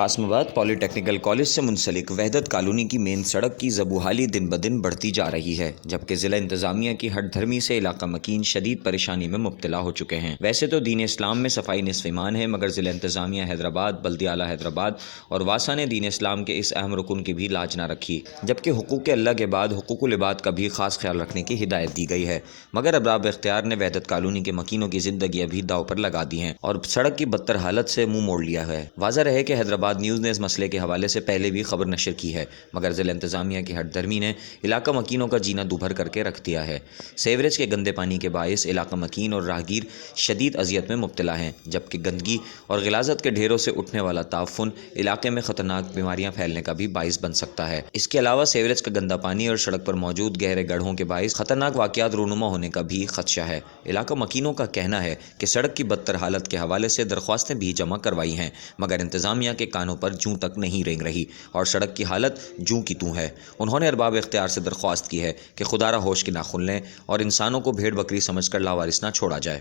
قاسم آباد پولی technical college سے منسلک وحدت کالونی کی مین سڑک کی زبوحالی دن بدن بڑھتی جا رہی ہے، جبکہ ضلع انتظامیہ کی ہٹ دھرمی سے علاقہ مکین شدید پریشانی میں مبتلا ہو چکے ہیں۔ ویسے تو دین اسلام میں صفائی نصف ایمان ہے، مگر ضلع انتظامیہ حیدرآباد، بلدیہ اعلیٰ حیدرآباد اور واسا نے دین اسلام کے اس اہم رکن کی بھی لاج نہ رکھی، جبکہ حقوق اللہ کے بعد حقوق العباد کا بھی خاص خیال رکھنے کی ہدایت دی گئی ہے، مگر ارباب اختیار نے وحدت کالونی کے مکینوں کی زندگی ابھی داؤ پر لگا دی ہیں اور سڑک کی بدتر حالت سے منہ موڑ لیا ہے۔ واضح رہے کہ حیدرآباد نیوز نے اس مسئلے کے حوالے سے پہلے بھی خبر نشر کی ہے، مگر ضلع انتظامیہ کی ہٹ دھرمی نے علاقہ مکینوں کا جینا دوبھر کر کے رکھ دیا ہے۔ سیوریج کے گندے پانی کے باعث علاقہ مکین اور راہگیر شدید اذیت میں مبتلا ہیں، جبکہ گندگی اور غلاظت کے ڈھیروں سے اٹھنے والا تعفن علاقے میں خطرناک بیماریاں پھیلنے کا بھی باعث بن سکتا ہے۔ اس کے علاوہ سیوریج کا گندا پانی اور سڑک پر موجود گہرے گڑھوں کے باعث خطرناک واقعات رونما ہونے کا بھی خدشہ ہے۔ علاقہ مکینوں کا کہنا ہے کہ سڑک کی بدتر حالت کے حوالے سے درخواستیں بھی جمع کروائی ہیں، مگر انتظامیہ کے کانوں پر جوں تک نہیں رینگ رہی اور سڑک کی حالت جوں کی توں ہے۔ انہوں نے ارباب اختیار سے درخواست کی ہے کہ خدا را ہوش کے ناخن لیں اور انسانوں کو بھیڑ بکری سمجھ کر لاوارث نہ چھوڑا جائے۔